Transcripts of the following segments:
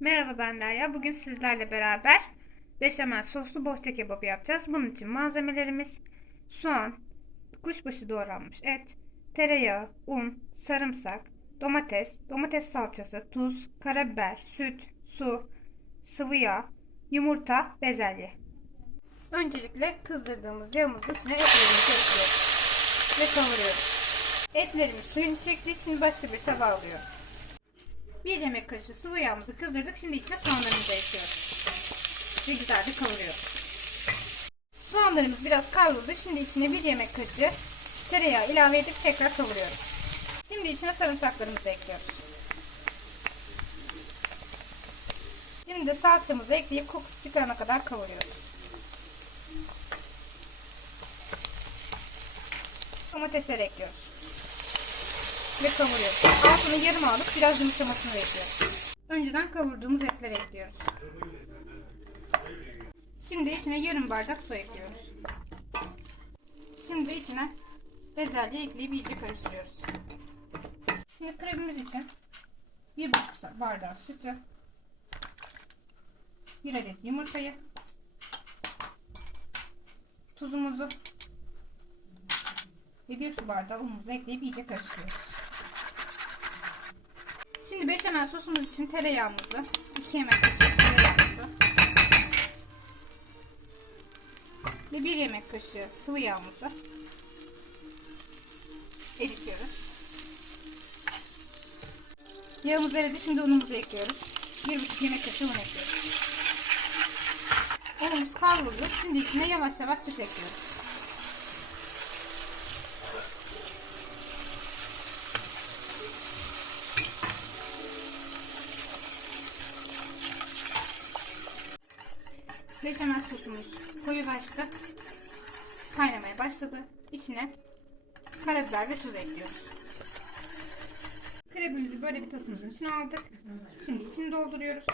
Merhaba ben Derya. Bugün sizlerle beraber beşamel soslu bohça kebabı yapacağız. Bunun için malzemelerimiz soğan, kuşbaşı doğranmış et, tereyağı, un, sarımsak, domates, domates salçası, tuz, karabiber, süt, su, sıvı yağ, yumurta, bezelye. Öncelikle kızdırdığımız yağımızın içine etlerimizi ekliyoruz ve kavuruyoruz. Etlerimiz suyunu çektiği için başka bir tabağa alıyoruz. Bir yemek kaşığı sıvı yağımızı kızdırdık. Şimdi içine soğanlarımızı ekliyoruz. Ve güzelce kavuruyoruz. Soğanlarımız biraz kavruldu. Şimdi içine bir yemek kaşığı tereyağı ilave edip tekrar kavuruyoruz. Şimdi içine sarımsaklarımızı ekliyoruz. Şimdi de salçamızı ekleyip kokusu çıkana kadar kavuruyoruz. Domatesleri ekliyoruz ve kavuruyoruz. Altını yarım alıp biraz yumuşamasını bekliyoruz. Önceden kavurduğumuz etleri ekliyoruz. Şimdi içine yarım bardak su ekliyoruz. Şimdi içine bezelye ekleyip iyice karıştırıyoruz. Şimdi kremimiz için bir buçuk bardağı sütü, bir adet yumurtayı, tuzumuzu ve bir su bardağı unumuzu ekleyip iyice karıştırıyoruz. Şimdi beşamel sosumuz için tereyağımızı, 2 yemek kaşığı tereyağımızı ve 1 yemek kaşığı sıvı yağımızı eritiyoruz. Yağımız eridi. Şimdi unumuzu ekliyoruz. 1,5 yemek kaşığı un ekliyoruz. Unumuz kavruldu. Şimdi içine yavaş yavaş süt ekliyoruz. Beşamel sosumuz koyulaştı. Kaynamaya başladı. İçine karabiber ve tuz ekliyoruz. Krebimizi böyle bir tasımızın içine aldık. Şimdi içini dolduruyoruz.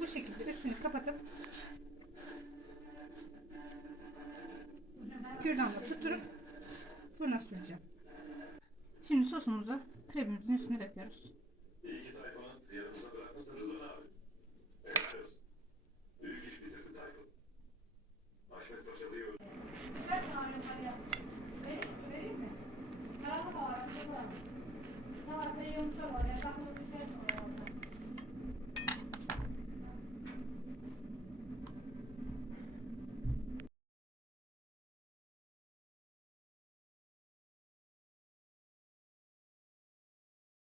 Bu şekilde üstünü kapatıp kürdanla tutturup fırına süreceğim. Şimdi sosumuzu kremimizin üstüne döküyoruz. İyi ki